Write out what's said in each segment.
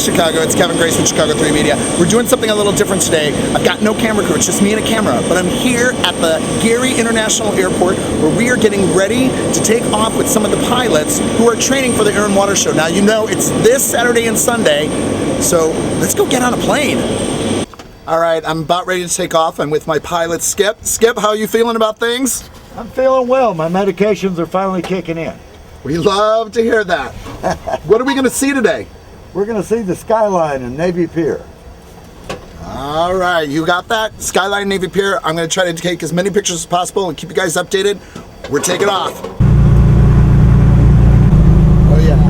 Chicago. It's Kevin Grace from Chicago 3 Media. We're doing something a little different today. I've got no camera crew, it's just me and a camera, but I'm here at the Gary International Airport where we are getting ready to take off with some of the pilots who are training for the Air and Water Show. Now, you know it's this Saturday and Sunday, so let's go get on a plane. All right, I'm about ready to take off. I'm with my pilot, Skip. Skip, how are you feeling about things? I'm feeling well. My medications are finally kicking in. We love to hear that. What are we going to see today? We're going to see the skyline in Navy Pier. All right, you got that? Skyline Navy Pier. I'm going to try to take as many pictures as possible and keep you guys updated. We're taking off. Oh yeah.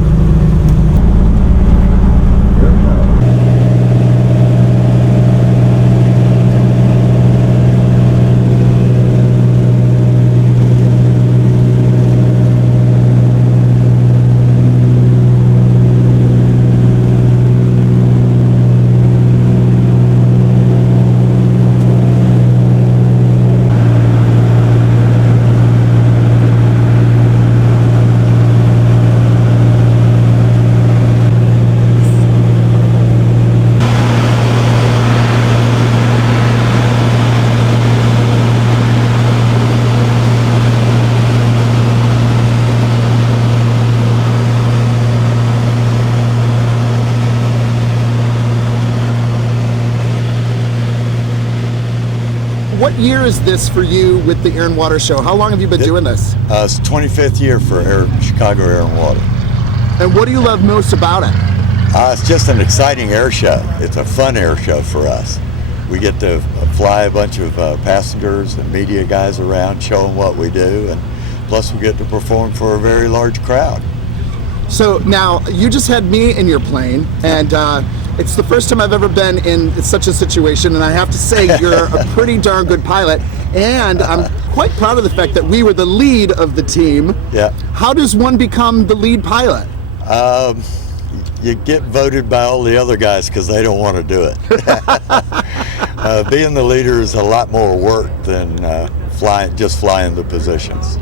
What year is this for you with the Air and Water Show? How long have you been doing this? It's 25th year for Chicago Air and Water. And what do you love most about it? It's just an exciting air show. It's a fun air show for us. We get to fly a bunch of passengers and media guys around, show them what we do, and plus we get to perform for a very large crowd. So now, you just had me in your plane, and it's the first time I've ever been in such a situation, and I have to say you're a pretty darn good pilot, and I'm quite proud of the fact that we were the lead of the team. Yeah. How does one become the lead pilot? You get voted by all the other guys because they don't want to do it. Being the leader is a lot more work than just flying the positions.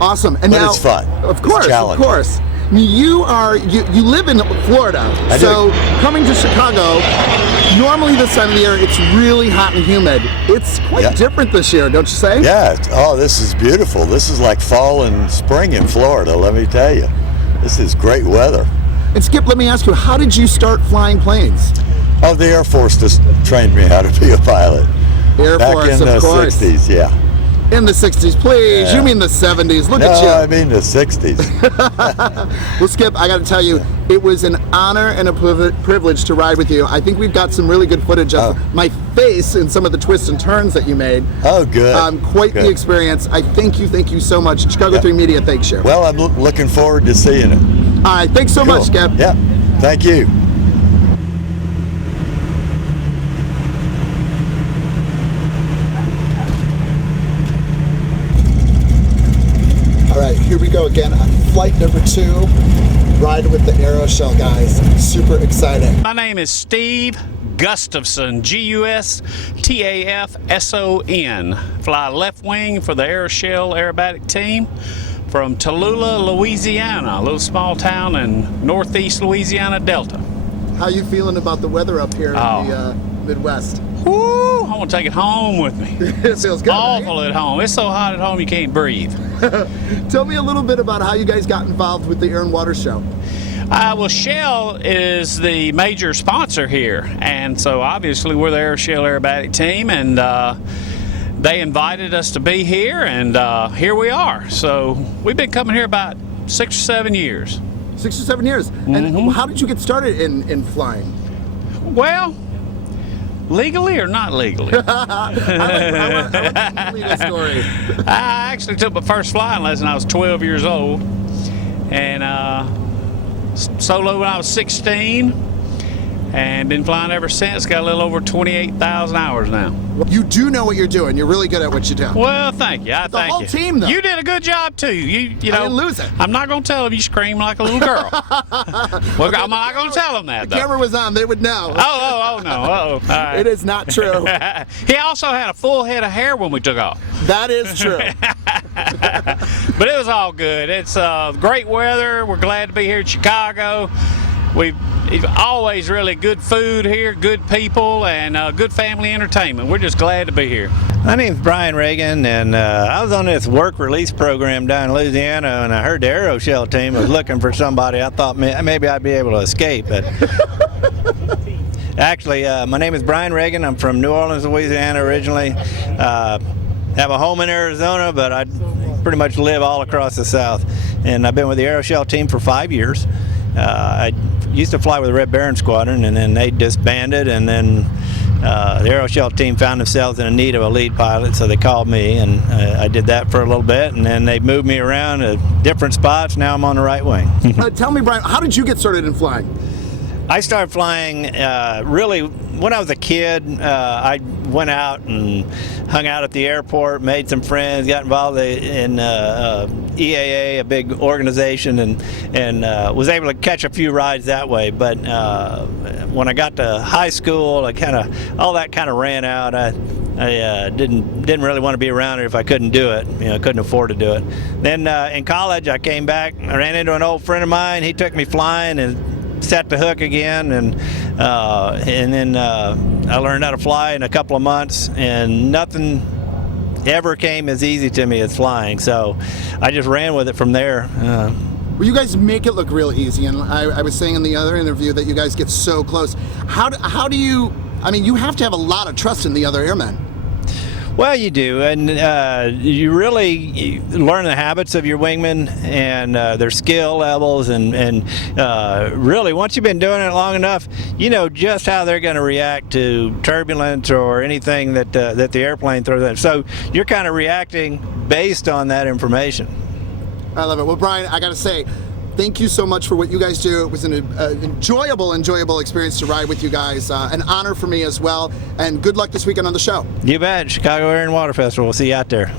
Awesome. And but now, it's fun. Of course, it's challenging. Of course. You live in Florida, so coming to Chicago, normally this time of the year it's really hot and humid. It's quite different this year, don't you say? Yeah. Oh, this is beautiful. This is like fall and spring in Florida, let me tell you. This is great weather. And Skip, let me ask you, how did you start flying planes? Oh, the Air Force just trained me how to be a pilot. Air Force, of course. Back in the 60s, yeah. In the 60s, please. Yeah. You mean the 70s. Look at you. No, I mean the 60s. Well, Skip, I got to tell you, it was an honor and a privilege to ride with you. I think we've got some really good footage of my face and some of the twists and turns that you made. Oh, good. Quite the experience. I thank you so much. Chicago 3 Media thanks you. Well, I'm looking forward to seeing it. All right, thanks so much, Skip. Yeah, thank you. All right, here we go again on flight number 2, ride with the Aeroshell guys. Super exciting. My name is Steve Gustafson, Gustafson. Fly left wing for the Aeroshell aerobatic team from Tallulah, Louisiana, a little small town in northeast Louisiana Delta. How you feeling about the weather up here in the Midwest? Woo! I want to take it home with me. It feels good. Awful right? At home. It's so hot at home you can't breathe. Tell me a little bit about how you guys got involved with the Air and Water Show. Well, Shell is the major sponsor here, and so obviously we're the Aeroshell aerobatic team, and they invited us to be here, and here we are. So we've been coming here about 6 or 7 years. 6 or 7 years. And how did you get started in flying? Well, legally or not legally? I want to lead a story. I actually took my first flying lesson when I was 12 years old, and solo when I was 16, and been flying ever since. Got a little over 28,000 hours now. You do know what you're doing. You're really good at what you do. Well, thank you. The whole team, though. You did a good job too. You know. I didn't lose it. I'm not going to tell them you scream like a little girl. Well, I'm not going to tell them that. The camera was on. They would know. Oh no. All right. It is not true. He also had a full head of hair when we took off. That is true. But it was all good. It's great weather. We're glad to be here in Chicago. we've always really good food here, good people, and good family entertainment. We're just glad to be here. My name's Brian Reagan, and I was on this work release program down in Louisiana, and I heard the Aeroshell team was looking for somebody. I thought maybe I'd be able to escape, but actually, my name is Brian Reagan. I'm from New Orleans, Louisiana originally. Have a home in Arizona, but I pretty much live all across the South. And I've been with the Aeroshell team for 5 years. I used to fly with the Red Baron Squadron, and then they disbanded, and then the Aeroshell team found themselves in need of a lead pilot, so they called me, and I did that for a little bit, and then they moved me around to different spots. Now I'm on the right wing. Tell me, Brian, how did you get started in flying? I started flying really when I was a kid. I went out and hung out at the airport, made some friends, got involved in EAA, a big organization, and was able to catch a few rides that way. But when I got to high school, all that kind of ran out. I didn't really want to be around it if I couldn't do it. I couldn't afford to do it. Then in college, I came back. I ran into an old friend of mine. He took me flying and set the hook again, and then I learned how to fly in a couple of months, and nothing ever came as easy to me as flying. So I just ran with it from there. Well, you guys make it look real easy, and I was saying in the other interview that you guys get so close. How do you? I mean, you have to have a lot of trust in the other airmen. Well, you do, and you really learn the habits of your wingmen and their skill levels, and really, once you've been doing it long enough, you know just how they're going to react to turbulence or anything that the airplane throws at them. So you're kind of reacting based on that information. I love it. Well, Brian, I got to say, thank you so much for what you guys do. It was an enjoyable experience to ride with you guys. An honor for me as well. And good luck this weekend on the show. You bet. Chicago Air and Water Festival. We'll see you out there.